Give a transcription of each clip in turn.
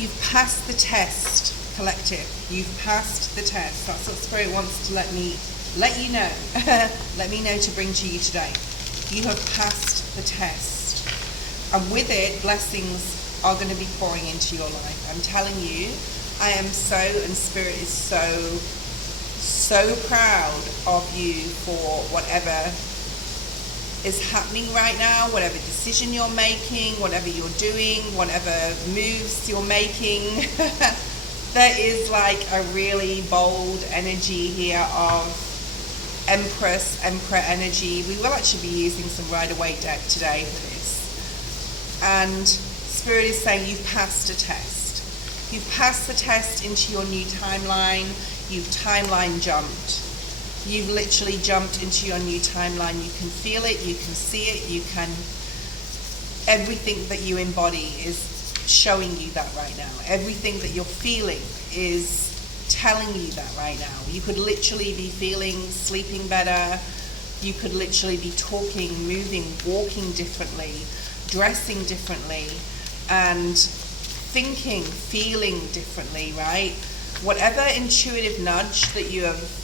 You've passed the test, collective. You've passed the test. That's what Spirit wants to let you know. Let me know to bring to you today. You have passed the test. And with it, blessings are going to be pouring into your life. I'm telling you, I am so, and Spirit is so proud of you for whatever is happening right now, whatever decision you're making, whatever you're doing, whatever moves you're making. There is like a really bold energy here of Emperor energy. We will actually be using some Rider-Waite deck today for this. And Spirit is saying you've passed a test. You've passed the test into your new timeline. You've timeline jumped. You've literally jumped into your new timeline. You can feel it, you can see it, everything that you embody is showing you that right now. Everything that you're feeling is telling you that right now. You could literally be feeling, sleeping better. You could literally be talking, moving, walking differently, dressing differently, and thinking, feeling differently, right? Whatever intuitive nudge that you have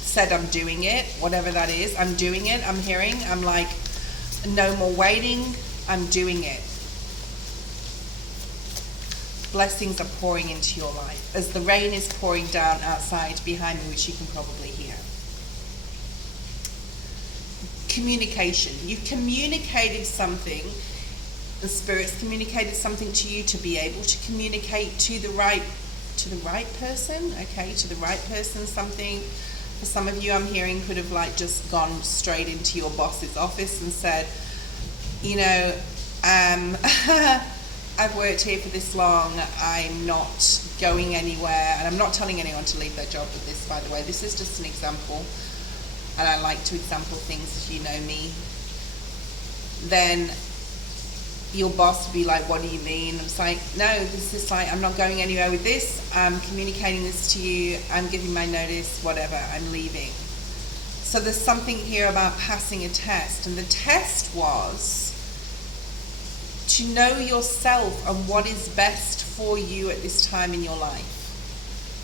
said, I'm doing it, whatever that is, I'm doing it, I'm hearing, I'm like, no more waiting, I'm doing it. Blessings are pouring into your life as the rain is pouring down outside behind me, which you can probably hear. Communication. You've communicated something. The Spirit's communicated something to you to be able to communicate to the right person. Okay, to the right person. Something for some of you, I'm hearing, could have like just gone straight into your boss's office and said, you know, I've worked here for this long, I'm not going anywhere, and I'm not telling anyone to leave their job with this, by the way. This is just an example, and I like to example things, as you know me. Then your boss would be like, what do you mean? I'm like, no, this is like, I'm not going anywhere with this, I'm communicating this to you, I'm giving my notice, whatever, I'm leaving. So there's something here about passing a test, and the test was to know yourself and what is best for you at this time in your life.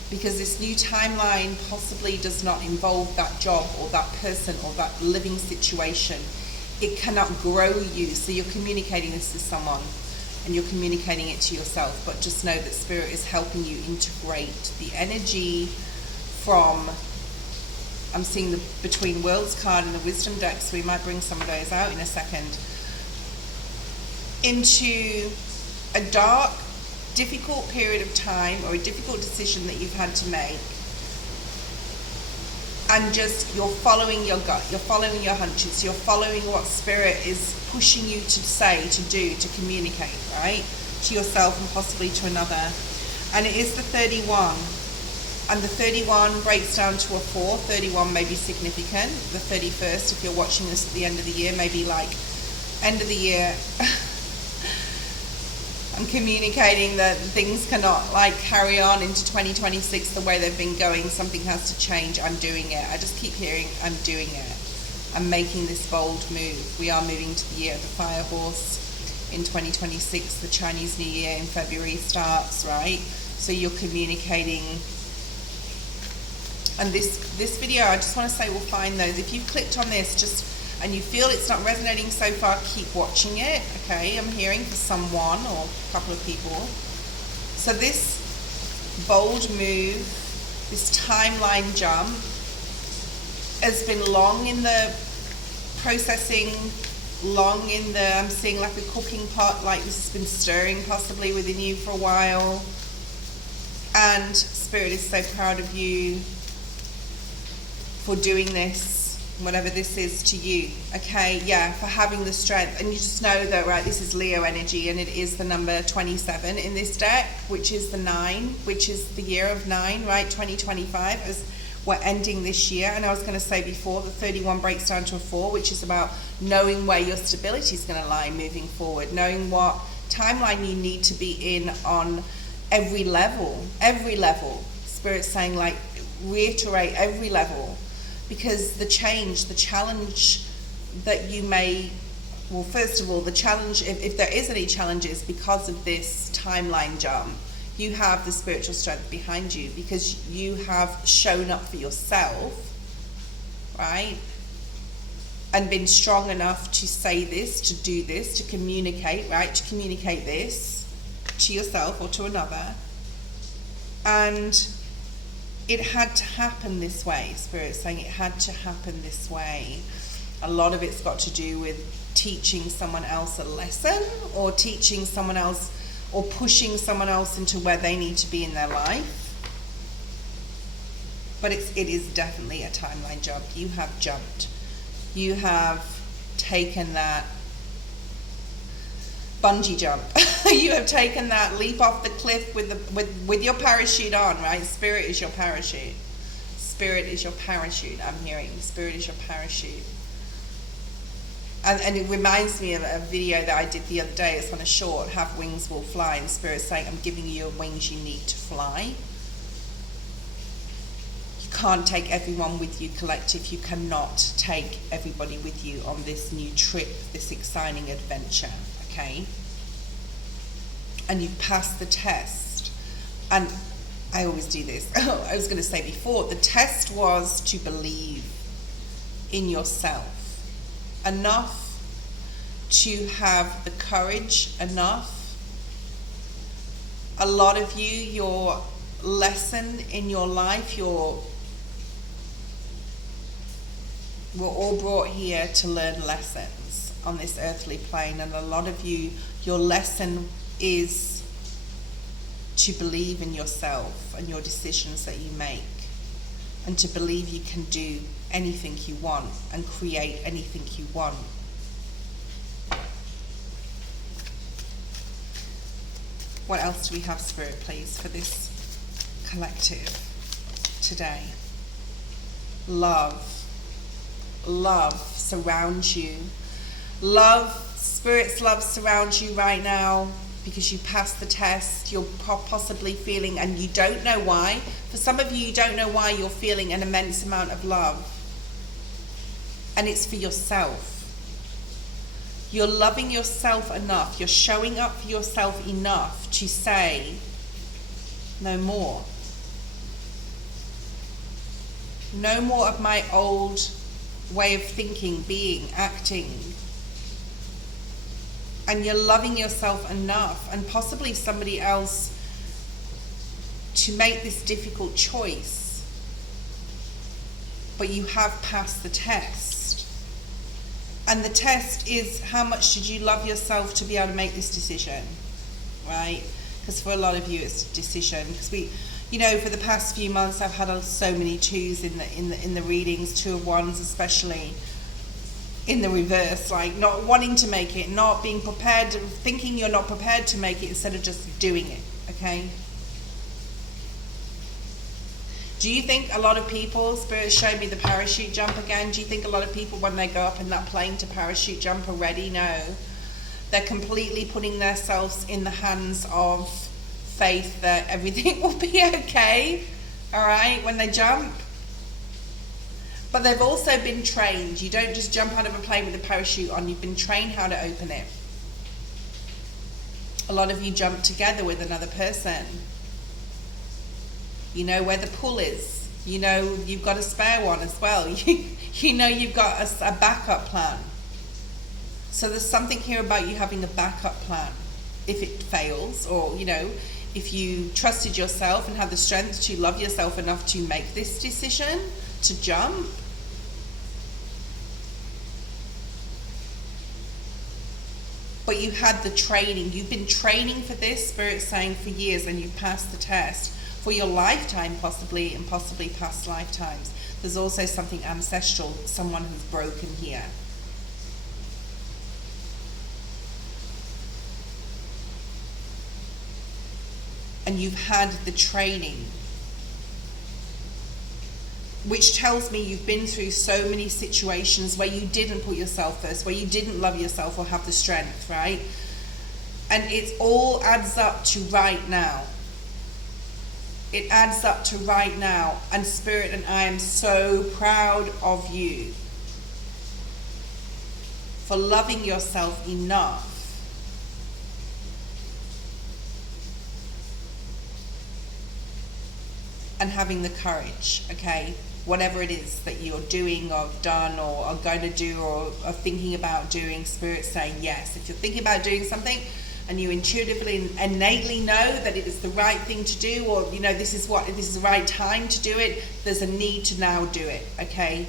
Because this new timeline possibly does not involve that job or that person or that living situation. It cannot grow you. So you're communicating this to someone and you're communicating it to yourself. But just know that Spirit is helping you integrate the energy from, I'm seeing the Between Worlds card and the Wisdom deck, so we might bring some of those out in a second, into a dark, difficult period of time or a difficult decision that you've had to make, and just you're following your gut, you're following your hunches, you're following what Spirit is pushing you to say, to do, to communicate, right? To yourself and possibly to another. And it is the 31. And the 31 breaks down to a 4. 31 may be significant. The 31st, if you're watching this at the end of the year, maybe like end of the year. I'm communicating that things cannot like carry on into 2026 the way they've been going. Something has to change. I'm doing it. I just keep hearing, I'm doing it. I'm making this bold move. We are moving to the year of the fire horse in 2026. The Chinese New Year in February starts, right? So you're communicating. And this video, I just want to say, we'll find those. If you've clicked on this, and you feel it's not resonating so far, keep watching it, okay? I'm hearing for someone or a couple of people. So this bold move, this timeline jump, has been long in the processing, long in the, I'm seeing like a cooking pot, like this has been stirring possibly within you for a while. And Spirit is so proud of you for doing this, whatever this is to you, okay? Yeah, for having the strength. And you just know that, right, this is Leo energy, and it is the number 27 in this deck, which is the 9, which is the year of 9, right? 2025, as we're ending this year. And I was going to say before, the 31 breaks down to a 4, which is about knowing where your stability is going to lie moving forward, knowing what timeline you need to be in on every level. Spirit's saying, like, reiterate every level. Because the change, the challenge that you may Well, first of all, the challenge, if there is any challenges because of this timeline jump, you have the spiritual strength behind you because you have shown up for yourself, right? And been strong enough to say this, to do this, to communicate, right? To communicate this to yourself or to another. And it had to happen this way, Spirit's saying it had to happen this way. A lot of it's got to do with teaching someone else a lesson, or teaching someone else, or pushing someone else into where they need to be in their life. But it is definitely a timeline jump. You have jumped. You have taken that bungee jump. You have taken that leap off the cliff with your parachute on, right? Spirit is your parachute. Spirit is your parachute. I'm hearing Spirit is your parachute. And it reminds me of a video that I did the other day. It's on a short, Have Wings Will Fly, and Spirit's saying, I'm giving you wings you need to fly. You can't take everyone with you, collective. You cannot take everybody with you on this new trip, this exciting adventure, okay? And you've passed the test. And I always do this. I was going to say before, the test was to believe in yourself enough to have the courage enough. A lot of you, your lesson in your life, we're all brought here to learn lessons on this earthly plane, and a lot of you, your lesson is to believe in yourself and your decisions that you make, and to believe you can do anything you want and create anything you want. What else do we have, Spirit, please, for this collective today? Love. Love surrounds you. Love, Spirit's love surrounds you right now because you passed the test. You're possibly feeling, and you don't know why. For some of you, you don't know why you're feeling an immense amount of love. And it's for yourself. You're loving yourself enough. You're showing up for yourself enough to say, no more. No more of my old way of thinking, being, acting. And you're loving yourself enough, and possibly somebody else, to make this difficult choice. But you have passed the test. And the test is, how much did you love yourself to be able to make this decision, right? Because for a lot of you, it's a decision. Because for the past few months, I've had so many twos in the readings, 2 of Wands especially, in the reverse, like not wanting to make it, not being prepared, thinking you're not prepared to make it instead of just doing it, okay? Do you think a lot of people, Spirit showed me the parachute jump again, do you think a lot of people, when they go up in that plane to parachute jump already know they're completely putting themselves in the hands of faith that everything will be okay, all right, when they jump? But they've also been trained. You don't just jump out of a plane with a parachute on. You've been trained how to open it. A lot of you jump together with another person. You know where the pull is. You know you've got a spare one as well. You know you've got a backup plan. So there's something here about you having a backup plan if it fails, or if you trusted yourself and had the strength to love yourself enough to make this decision to jump. But you had the training. You've been training for this, Spirit's saying, for years, and you've passed the test for your lifetime, possibly, and possibly past lifetimes. There's also something ancestral, someone who's broken here. And you've had the training, which tells me you've been through so many situations where you didn't put yourself first, where you didn't love yourself or have the strength, right? And it all adds up to right now. It adds up to right now. And Spirit and I am so proud of you for loving yourself enough and having the courage, okay, whatever it is that you're doing or have done or are going to do or are thinking about doing, Spirit saying yes. If you're thinking about doing something and you intuitively, innately know that it is the right thing to do, or you know this is the right time to do it, there's a need to now do it, okay?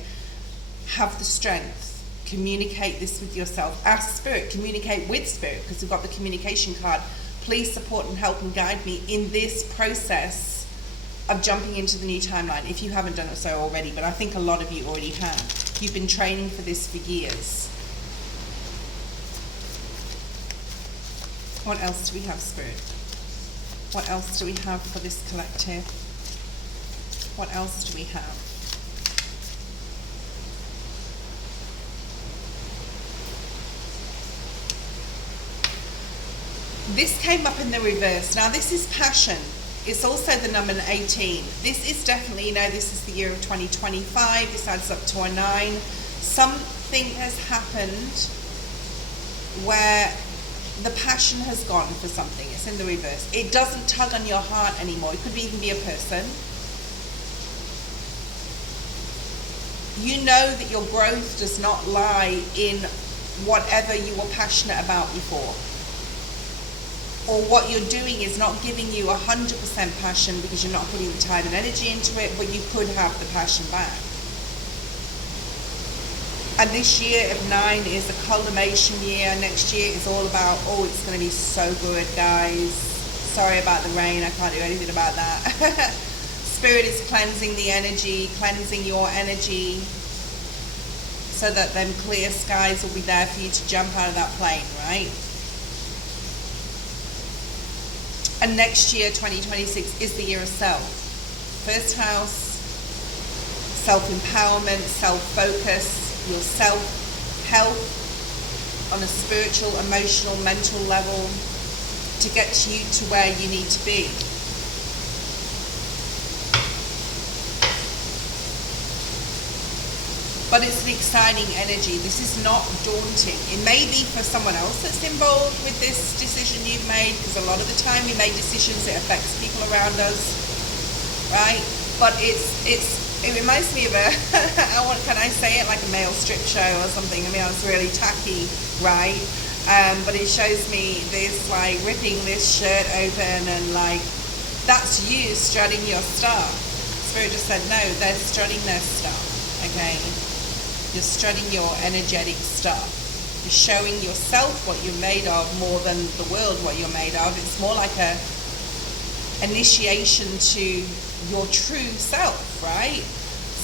Have the strength. Communicate this with yourself. Ask Spirit, communicate with Spirit, because we've got the communication card. Please support and help and guide me in this process of jumping into the new timeline, if you haven't done it so already, but I think a lot of you already have. You've been training for this for years. What else do we have, Spirit? What else do we have for this collective? What else do we have? This came up in the reverse. Now this is passion. It's also the number 18. This is definitely, you know, this is the year of 2025. This adds up to a 9. Something has happened where the passion has gone for something. It's in the reverse. It doesn't tug on your heart anymore. It could even be a person. You know that your growth does not lie in whatever you were passionate about before. Or what you're doing is not giving you 100% passion because you're not putting the time and energy into it, but you could have the passion back. And this year of 9 is a culmination year. Next year is all about, oh, it's going to be so good, guys. Sorry about the rain. I can't do anything about that. Spirit is cleansing the energy, cleansing your energy, so that them clear skies will be there for you to jump out of that plane, right? And next year, 2026, is the year of self. First house, self-empowerment, self-focus, your self-help on a spiritual, emotional, mental level to get you to where you need to be. But it's an exciting energy. This is not daunting. It may be for someone else that's involved with this decision you've made, because a lot of the time we make decisions, it affects people around us, right? But it reminds me of can I say it, like a male strip show or something? I mean, it's really tacky, right? But it shows me this, like, ripping this shirt open and, like, that's you strutting your stuff. Spirit just said, no, they're strutting their stuff, okay? You're strutting your energetic stuff. You're showing yourself what you're made of more than the world what you're made of. It's more like a initiation to your true self, right?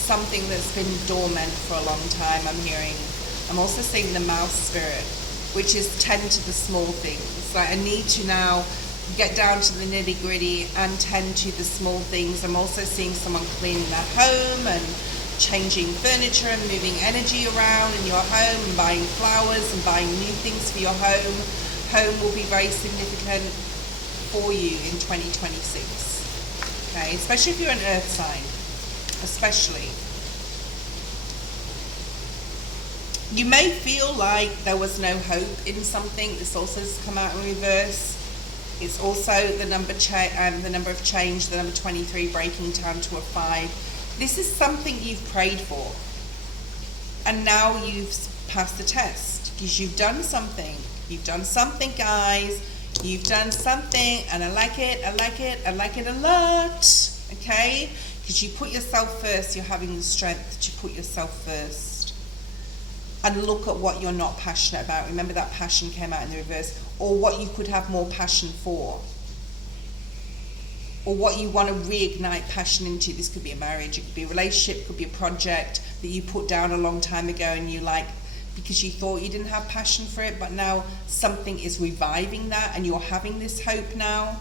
Something that's been dormant for a long time, I'm hearing. I'm also seeing the mouse spirit, which is tend to the small things. Like, I need to now get down to the nitty gritty and tend to the small things. I'm also seeing someone cleaning their home and changing furniture and moving energy around in your home and buying flowers and buying new things for your home. Home will be very significant for you in 2026. Okay, especially if you're an earth sign, especially. You may feel like there was no hope in something. This also has come out in reverse. It's also the number of change, the number 23 breaking down to a 5. This is something you've prayed for, and now you've passed the test because you've done something. You've done something, guys. You've done something, and I like it. I like it. I like it a lot. Okay, because you put yourself first. You're having the strength to put yourself first, and look at what you're not passionate about. Remember that passion came out in the reverse, or what you could have more passion for. Or what you want to reignite passion into. This could be a marriage, it could be a relationship, it could be a project that you put down a long time ago and you like, because you thought you didn't have passion for it, but now something is reviving that and you're having this hope now.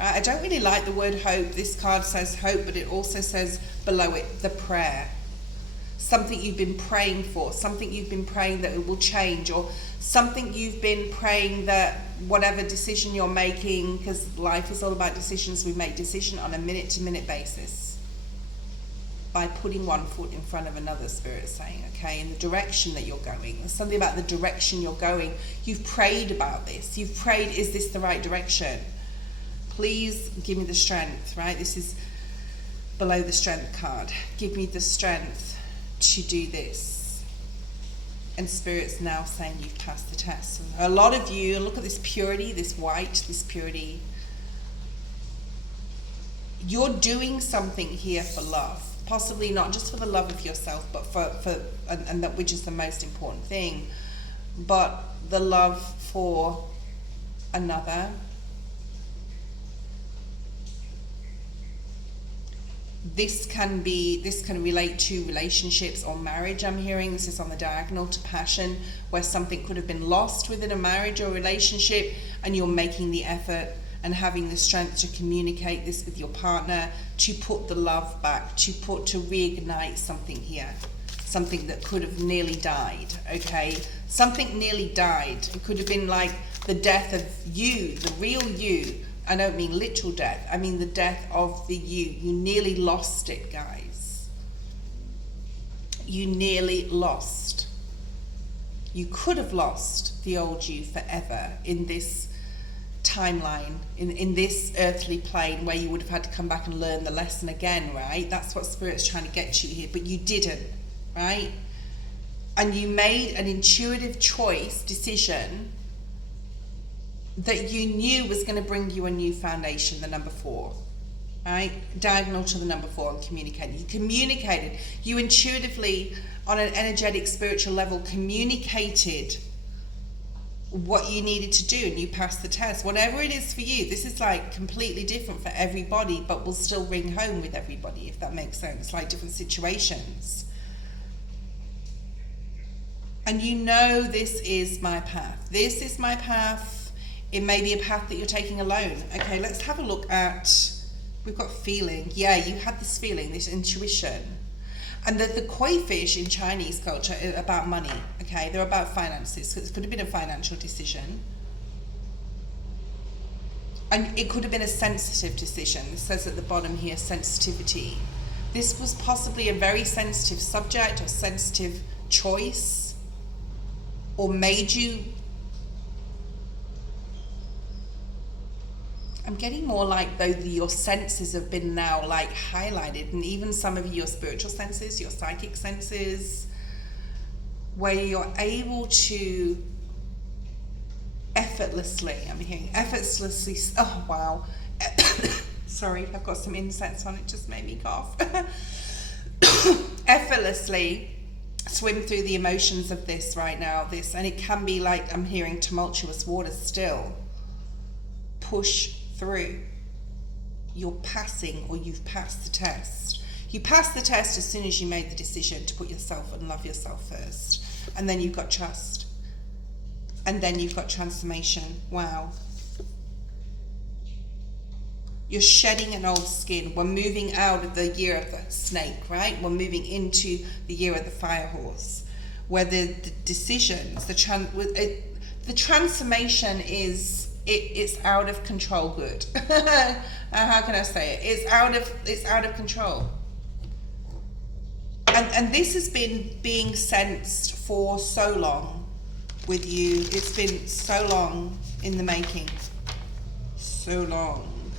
I don't really like the word hope. This card says hope, but it also says below it, the prayer. Something you've been praying for, something you've been praying that it will change, or something you've been praying that whatever decision you're making, because life is all about decisions, we make decisions on a minute-to-minute basis. by putting one foot in front of another, Spirit's saying, okay, in the direction that you're going. There's something about the direction you're going. You've prayed about this. You've prayed, is this the right direction? Please give me the strength, right? This is below the strength card. Give me the strength to do this. And Spirit's now saying you've passed the test. A lot of you, look at this purity, this white, this purity. You're doing something here for love. Possibly not just for the love of yourself, but and that, which is the most important thing, but the love for another. This can relate to relationships or marriage. I'm hearing this is on the diagonal to passion, where something could have been lost within a marriage or relationship, and you're making the effort and having the strength to communicate this with your partner, to put the love back, to reignite something here, something that could have nearly died, okay? Something nearly died. It could have been like the death of you, the real you. I don't mean literal death, I mean the death of the you. You nearly lost it, guys. You nearly lost. You could have lost the old you forever in this timeline, in this earthly plane, where you would have had to come back and learn the lesson again, right? That's what Spirit's trying to get you here, but you didn't, right? And you made an intuitive decision that you knew was going to bring you a new foundation, the number 4, right? Diagonal to the number 4 and communicating. You communicated, you intuitively, on an energetic, spiritual level, communicated what you needed to do, and you passed the test. Whatever it is for you, this is like completely different for everybody, but will still ring home with everybody, if that makes sense. Like different situations. And you know, this is my path. This is my path. It may be a path that you're taking alone. Okay, let's have a look at, we've got feeling. Yeah, you had this feeling, this intuition. And the koi fish in Chinese culture are about money, okay? They're about finances. So it could have been a financial decision. And it could have been a sensitive decision. It says at the bottom here, sensitivity. This was possibly a very sensitive subject or sensitive choice, or made you... I'm getting more like though your senses have been now like highlighted, and even some of your spiritual senses, your psychic senses, where you're able to effortlessly, I'm hearing effortlessly, oh wow, sorry, I've got some incense on, it just made me cough. Effortlessly swim through the emotions of this right now, this, and it can be like, I'm hearing tumultuous waters still. Push through. You're passing, or you've passed the test. You passed the test as soon as you made the decision to put yourself and love yourself first. And then you've got trust. And then you've got transformation. Wow. You're shedding an old skin. We're moving out of the year of the snake, right? We're moving into the year of the fire horse, where the decisions, the transformation is, it's out of control good. How can I say it? It's out of control. And this has been being sensed for so long with you. It's been so long in the making. So long.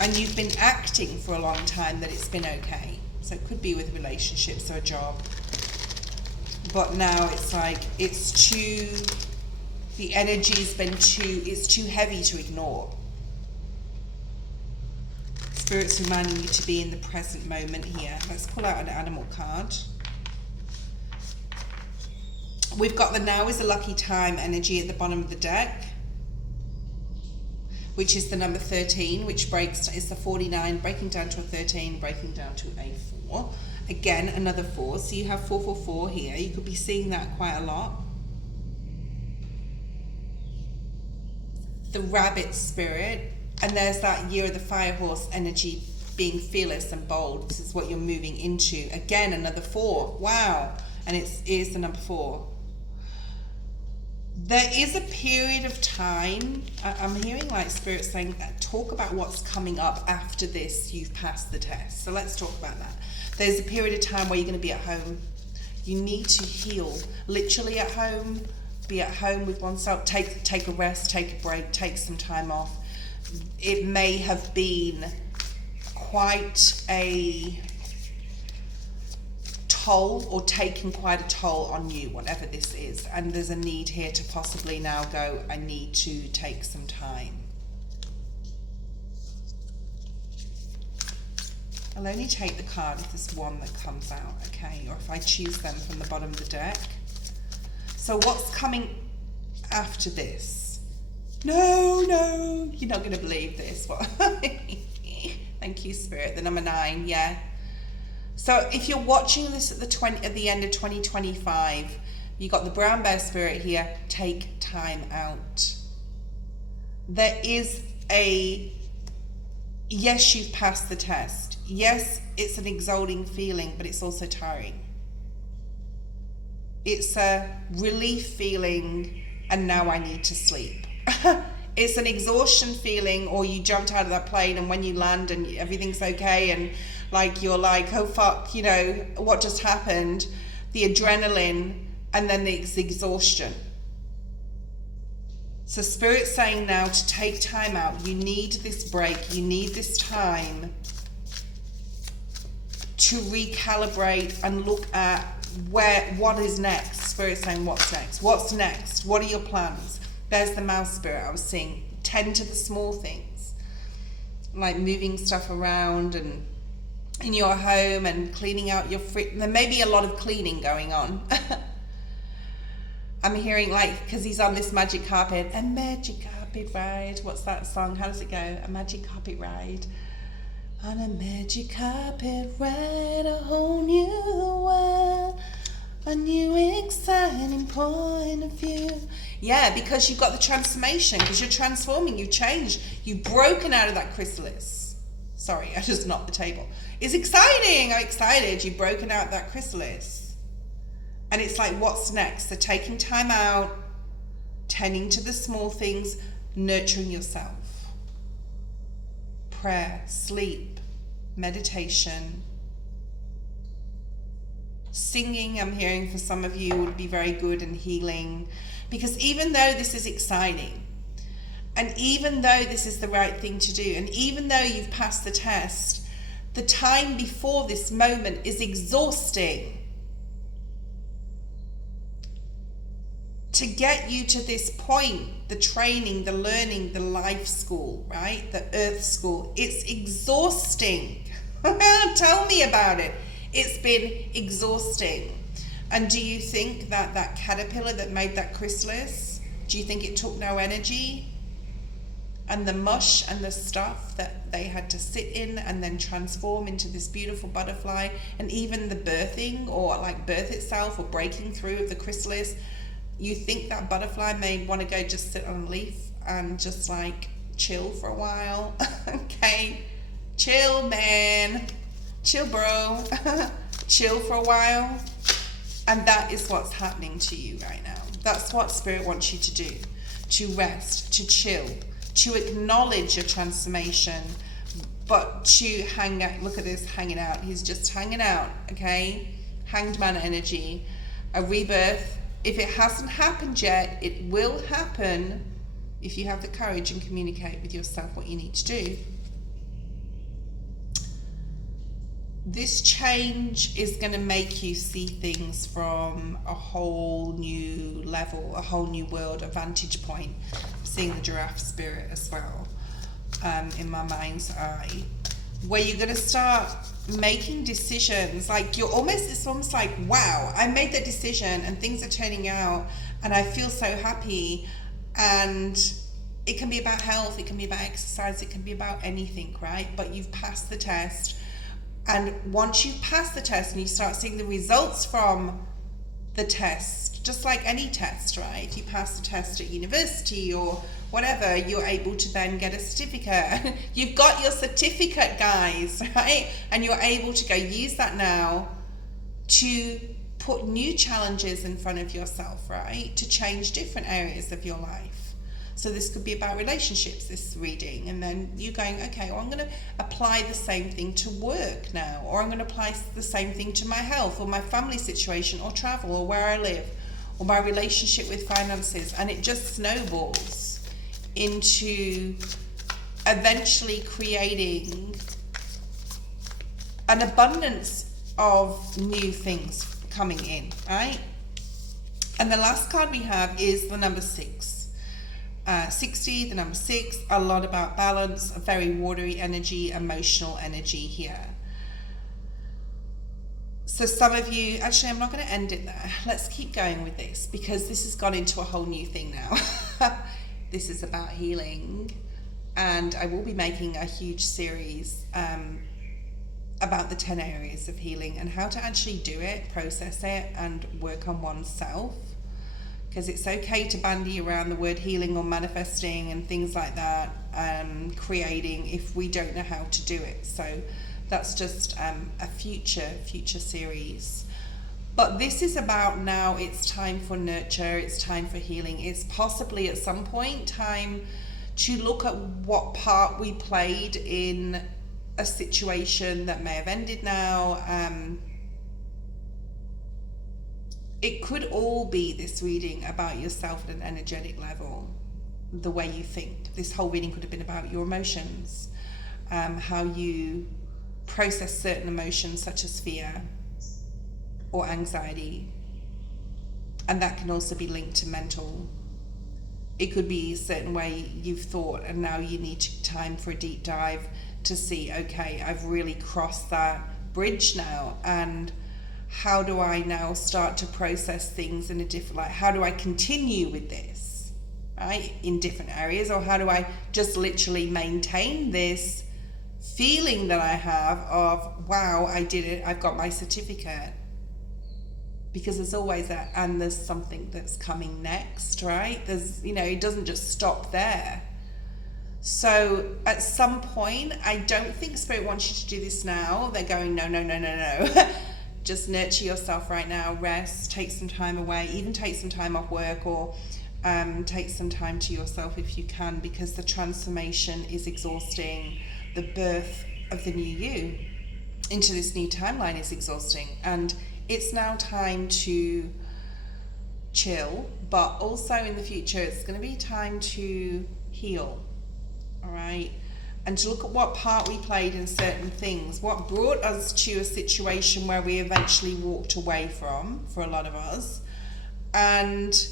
And you've been acting for a long time that it's been okay. So it could be with relationships or a job. But now it's like, it's too... The energy's been it's too heavy to ignore. Spirit's reminding you to be in the present moment here. Let's pull out an animal card. We've got the now is a lucky time energy at the bottom of the deck, which is the number 13, which is the 49, breaking down to a 13, breaking down to a 4. Again, another 4. So you have 444 here. You could be seeing that quite a lot. The rabbit spirit, and there's that year of the fire horse energy, being fearless and bold. This is what you're moving into. Again, another 4. Wow. And it is the number 4. There is a period of time, I'm hearing like Spirit saying, talk about what's coming up after this, you've passed the test. So let's talk about that. There's a period of time where you're going to be at home. You need to heal, literally at home, be at home with oneself, take a rest, take a break, take some time off. It may have been quite a toll, or taking quite a toll on you, whatever this is, and there's a need here to possibly now go, I need to take some time. I'll only take the card if there's one that comes out, okay, or if I choose them from the bottom of the deck. So what's coming after this? No, you're not going to believe this. What? Thank you, Spirit. The number 9, yeah. So if you're watching this at the end of 2025, you got the brown bear spirit here. Take time out. There is a, yes, you've passed the test. Yes, it's an exalting feeling, but it's also tiring. It's a relief feeling, and now I need to sleep. It's an exhaustion feeling, or you jumped out of that plane and when you land and everything's okay and like you're like, oh fuck, you know, what just happened? The adrenaline, and then the exhaustion. So Spirit's saying now to take time out. You need this break. You need this time to recalibrate and look at what is next. Spirit's saying, what's next? What's next? What are your plans? There's the mouse spirit I was seeing. Tend to the small things, like moving stuff around and in your home and cleaning out your there may be a lot of cleaning going on. I'm hearing like, because he's on this magic carpet, a magic carpet ride. What's that song? How does it go? A magic carpet ride. On a magic carpet ride, a whole new world, a new exciting point of view. Yeah, because you've got the transformation, because you're transforming, you've changed, you've broken out of that chrysalis. Sorry, I just knocked the table. It's exciting. I'm excited. You've broken out that chrysalis. And it's like, what's next? So taking time out, tending to the small things, nurturing yourself. Prayer, sleep, meditation. Singing, I'm hearing for some of you, would be very good and healing. Because even though this is exciting, and even though this is the right thing to do, and even though you've passed the test, the time before this moment is exhausting. To get you to this point, the training, the learning, the life school, right? The earth school, it's exhausting. Tell me about it. It's been exhausting. And do you think that that caterpillar that made that chrysalis, do you think it took no energy? And the mush and the stuff that they had to sit in and then transform into this beautiful butterfly, and even the birthing, or like birth itself, or breaking through of the chrysalis, you think that butterfly may want to go just sit on a leaf and just like chill for a while? Okay, chill, man, chill, bro. Chill for a while. And that is what's happening to you right now. That's what Spirit wants you to do. To rest, to chill, to acknowledge your transformation, but to hang out. Look at this, hanging out. He's just hanging out, okay? Hanged man energy. A rebirth. If it hasn't happened yet, it will happen if you have the courage and communicate with yourself what you need to do. This change is going to make you see things from a whole new level, a whole new world, a vantage point. I'm seeing the giraffe spirit as well in my mind's eye, where you're going to start making decisions. Like it's almost like, wow, I made that decision and things are turning out and I feel so happy. And it can be about health, it can be about exercise, it can be about anything, right? But you've passed the test. And once you pass the test and you start seeing the results from the test, just like any test, right? If you pass the test at university or whatever, you're able to then get a certificate. You've got your certificate, guys, right? And you're able to go use that now to put new challenges in front of yourself, right? To change different areas of your life. So this could be about relationships, this reading, and then you going, okay, well, I'm going to apply the same thing to work now, or I'm going to apply the same thing to my health, or my family situation, or travel, or where I live, or my relationship with finances. And it just snowballs into eventually creating an abundance of new things coming in, right? And the last card we have is the number 6. 60, the number 6, a lot about balance, a very watery energy, emotional energy here. So some of you, actually, I'm not going to end it there. Let's keep going with this, because this has gone into a whole new thing now. This is about healing, and I will be making a huge series about the 10 areas of healing and how to actually do it, process it, and work on oneself. Because it's okay to bandy around the word healing or manifesting and things like that, creating, if we don't know how to do it. So that's just a future series. But this is about now, it's time for nurture, it's time for healing. It's possibly at some point time to look at what part we played in a situation that may have ended now. It could all be this reading about yourself at an energetic level, the way you think. This whole reading could have been about your emotions, how you process certain emotions such as fear or anxiety. And that can also be linked to mental. It could be a certain way you've thought, and now you need time for a deep dive to see, okay, I've really crossed that bridge now, and how do I now start to process things in a different, like, how do I continue with this, right, in different areas, or how do I just literally maintain this feeling that I have of, wow, I did it, I've got my certificate. Because there's always that, and there's something that's coming next, right? There's, it doesn't just stop there. So at some point, I don't think Spirit wants you to do this now. They're going, no. Just nurture yourself right now, rest, take some time away, even take some time off work, or take some time to yourself if you can, because the transformation is exhausting. The birth of the new you into this new timeline is exhausting. And it's now time to chill, but also in the future, it's going to be time to heal, all right? And to look at what part we played in certain things, what brought us to a situation where we eventually walked away from, for a lot of us, and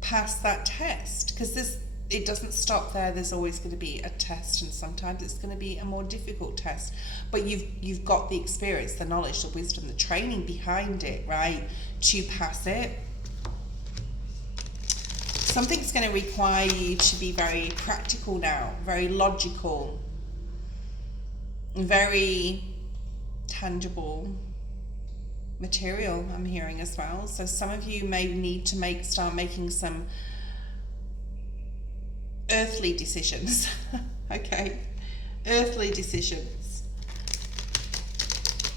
pass that test. Because it doesn't stop there. There's always going to be a test, and sometimes it's going to be a more difficult test. But you've got the experience, the knowledge, the wisdom, the training behind it, right, to pass it. Something's going to require you to be very practical now, very logical, very tangible material, I'm hearing as well. So some of you may need to start making some earthly decisions. Okay, earthly decisions.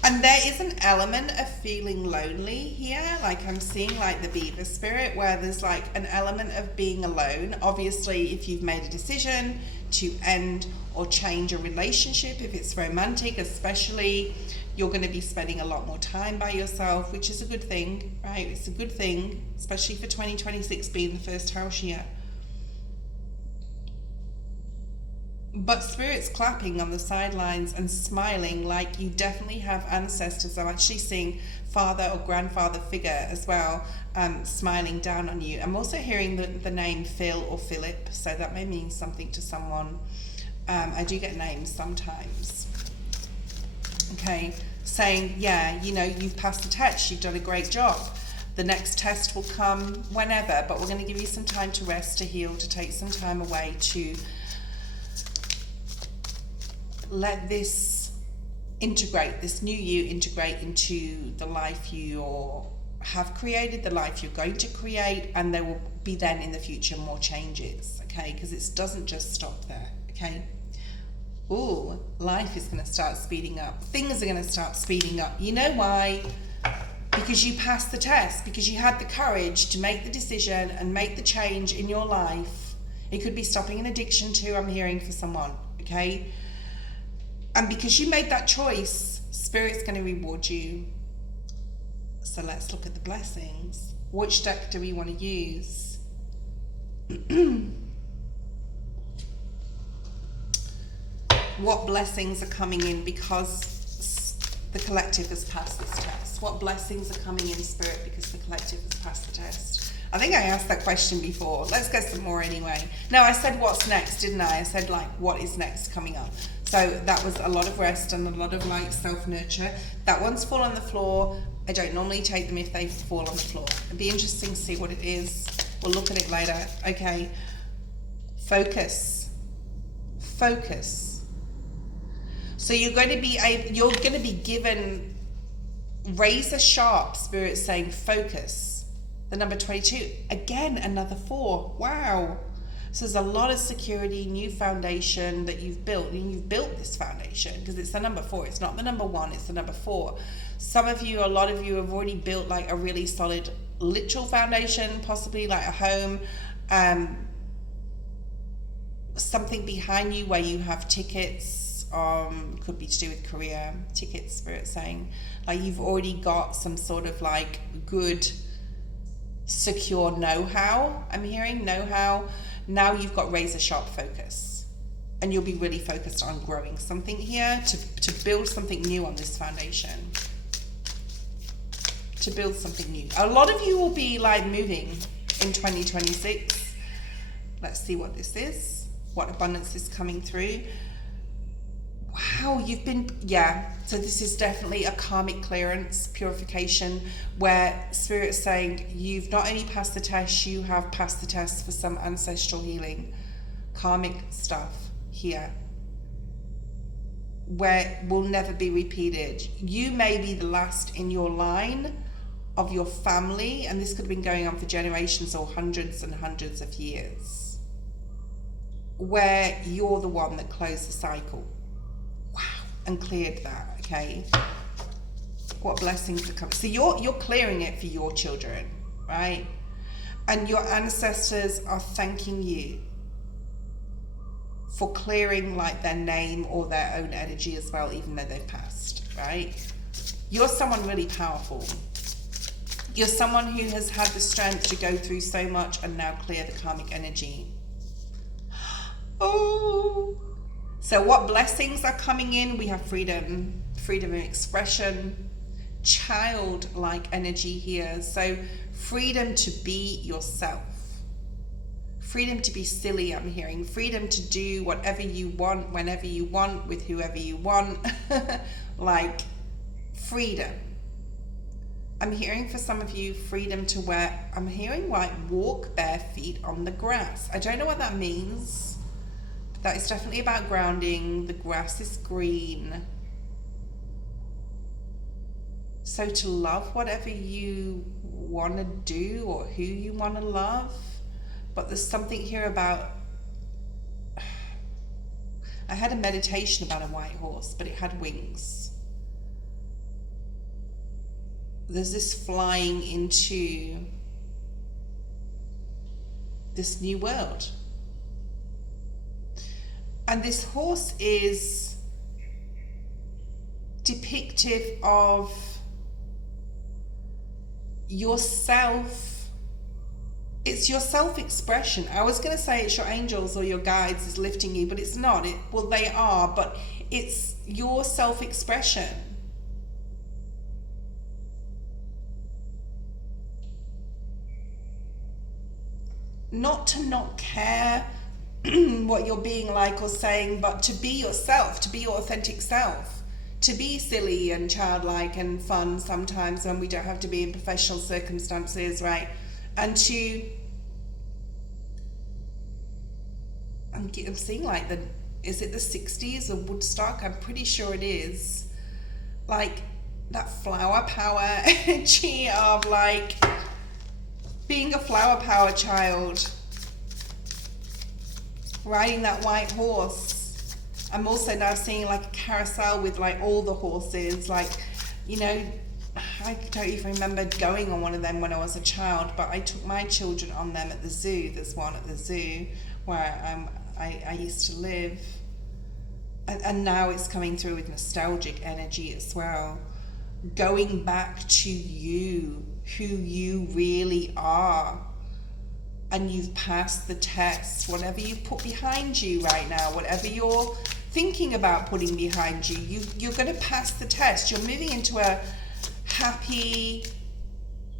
And there is an element of feeling lonely here, like I'm seeing like the beaver spirit, where there's like an element of being alone. Obviously, if you've made a decision to end or change a relationship, if it's romantic especially, you're going to be spending a lot more time by yourself, which is a good thing, right? It's a good thing, especially for 2026 being the first house year. But Spirit's clapping on the sidelines and smiling, like you definitely have ancestors. I'm actually seeing father or grandfather figure as well, smiling down on you. I'm also hearing the name Phil or Philip, so that may mean something to someone. I do get names sometimes. Okay, saying, yeah, you've passed the test, you've done a great job. The next test will come whenever, but we're going to give you some time to rest, to heal, to take some time away, to let this integrate, this new you integrate into the life you have created, the life you're going to create, and there will be then in the future more changes, okay? Because it doesn't just stop there, okay? Ooh, life is going to start speeding up. Things are going to start speeding up. You know why? Because because you passed the test, because you had the courage to make the decision and make the change in your life. It could be stopping an addiction too, I'm hearing for someone, okay? And because you made that choice, Spirit's going to reward you. So let's look at the blessings. Which deck do we want to use? What blessings are coming in because the collective has passed this test? What blessings are coming in, Spirit, because the collective has passed the test? I think I asked that question before. Let's get some more anyway. No, I said what's next, didn't I? I said like what is next coming up. So that was a lot of rest and a lot of like self-nurture. That one's fall on the floor. I don't normally take them if they fall on the floor. It'd be interesting to see what it is. We'll look at it later. Okay. Focus. Focus. So you're going to be given razor sharp, Spirit saying focus. The number 22, again, another 4. Wow. So there's a lot of security, new foundation that you've built. And you've built this foundation because it's the number 4. It's not the number 1, it's the number 4. Some of you, a lot of you have already built like a really solid literal foundation, possibly like a home, something behind you where you have tickets. Could be to do with career tickets, Spirit saying like you've already got some sort of like good secure know-how. I'm hearing know-how. Now you've got razor sharp focus and you'll be really focused on growing something here to build something new on this foundation, to build something new. A lot of you will be like moving in 2026. Let's see what this is, what abundance is coming through. Wow, you've been, yeah, so this is definitely a karmic clearance, purification, where Spirit's saying you've not only passed the test, you have passed the test for some ancestral healing, karmic stuff here, where will never be repeated. You may be the last in your line of your family, and this could have been going on for generations or hundreds and hundreds of years, where you're the one that closed the cycle. And cleared that, okay? What blessings are coming? So you're clearing it for your children, right? And your ancestors are thanking you for clearing like their name or their own energy as well, even though they've passed, right? You're someone really powerful. You're someone who has had the strength to go through so much and now clear the karmic energy. Oh. So what blessings are coming in? We have freedom, freedom of expression, childlike energy here. So freedom to be yourself, freedom to be silly, I'm hearing, freedom to do whatever you want, whenever you want, with whoever you want, like freedom. I'm hearing for some of you freedom to wear, I'm hearing like walk bare feet on the grass. I don't know what that means. That is definitely about grounding. The grass is green. So to love whatever you want to do or who you want to love. But there's something here about, I had a meditation about a white horse, but it had wings. There's this flying into this new world. And this horse is depictive of yourself. It's your self-expression. I was going to say it's your angels or your guides is lifting you, but it's not. Well, they are, but it's your self-expression. Not to not care what you're being like or saying, but to be yourself, to be your authentic self, to be silly and childlike and fun sometimes when we don't have to be in professional circumstances, right? And I'm seeing like is it the 60s or Woodstock? I'm pretty sure it is. Like that flower power energy of like being a flower power child. Riding that white horse. I'm also now seeing like a carousel with like all the horses, like, you know, I don't even remember going on one of them when I was a child, but I took my children on them at the zoo. There's one at the zoo where I used to live. And now it's coming through with nostalgic energy as well. Going back to you, who you really are. And you've passed the test. Whatever you put behind you right now, whatever you're thinking about putting behind you, you're going to pass the test. You're moving into a happy,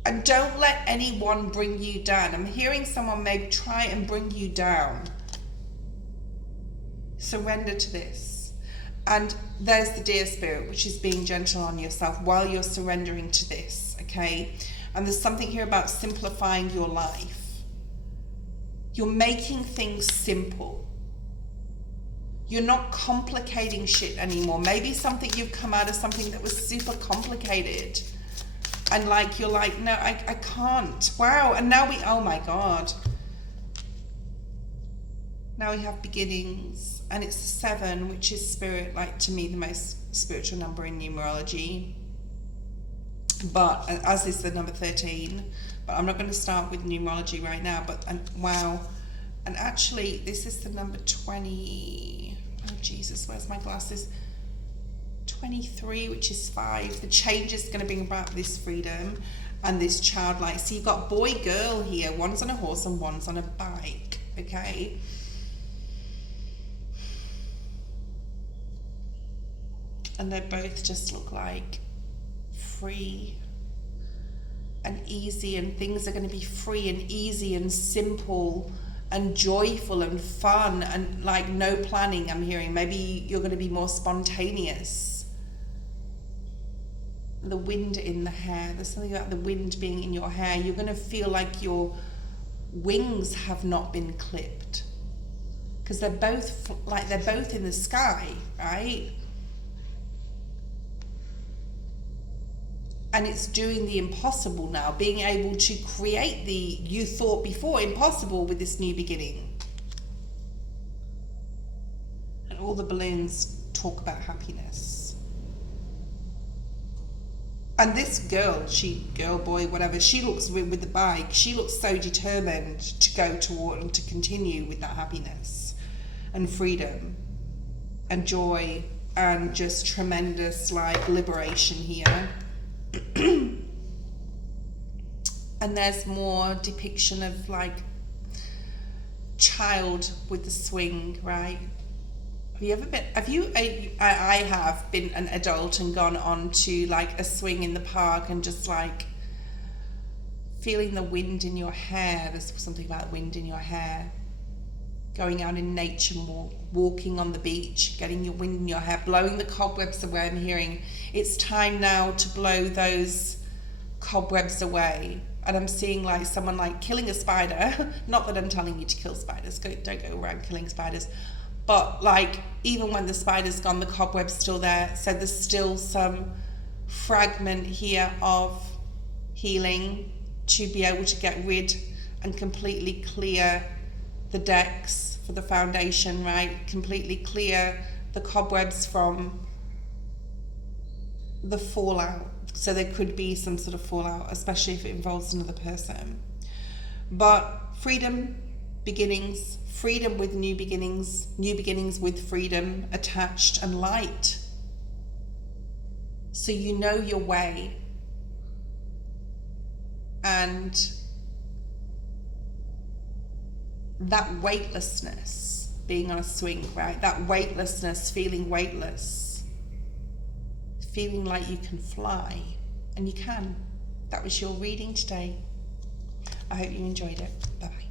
and don't let anyone bring you down. I'm hearing someone may try and bring you down. Surrender to this. And there's the deer spirit, which is being gentle on yourself while you're surrendering to this, okay? And there's something here about simplifying your life. You're making things simple. You're not complicating shit anymore. Maybe something you've come out of something that was super complicated. And like, you're like, no, I can't. Wow. And now oh my God. Now we have beginnings. And it's 7, which is spirit, like to me, the most spiritual number in numerology. But as is the number 13. But I'm not going to start with numerology right now. But wow. And actually, this is the number 20. Oh, Jesus, where's my glasses? 23, which is 5. The change is going to bring about this freedom and this childlike. So you've got boy, girl here. One's on a horse and one's on a bike. Okay. And they both just look like free and easy, and things are going to be free and easy and simple and joyful and fun and like no planning. I'm hearing maybe you're going to be more spontaneous. The wind in the hair, there's something about the wind being in your hair. You're going to feel like your wings have not been clipped because they're both in the sky, right? And it's doing the impossible now, being able to create the you thought before impossible with this new beginning. And all the balloons talk about happiness. And this girl, girl, boy, whatever, she looks with the bike, she looks so determined to go toward and to continue with that happiness and freedom and joy and just tremendous like liberation here. And there's more depiction of like child with the swing, right? I have been an adult and gone on to like a swing in the park and just like feeling the wind in your hair. There's something about wind in your hair. Going out in nature more, walking on the beach, getting your wind in your hair, blowing the cobwebs away. I'm hearing it's time now to blow those cobwebs away. And I'm seeing like someone like killing a spider. Not that I'm telling you to kill spiders, don't go around killing spiders. But like even when the spider's gone, the cobweb's still there. So there's still some fragment here of healing to be able to get rid and completely clear the decks for the foundation, right? Completely clear the cobwebs from the fallout. So there could be some sort of fallout, especially if it involves another person. But freedom, beginnings, freedom with new beginnings with freedom attached and light. So you know your way. And that weightlessness, being on a swing, right? That weightlessness, feeling weightless, feeling like you can fly, and you can. That was your reading today. I hope you enjoyed it. Bye-bye.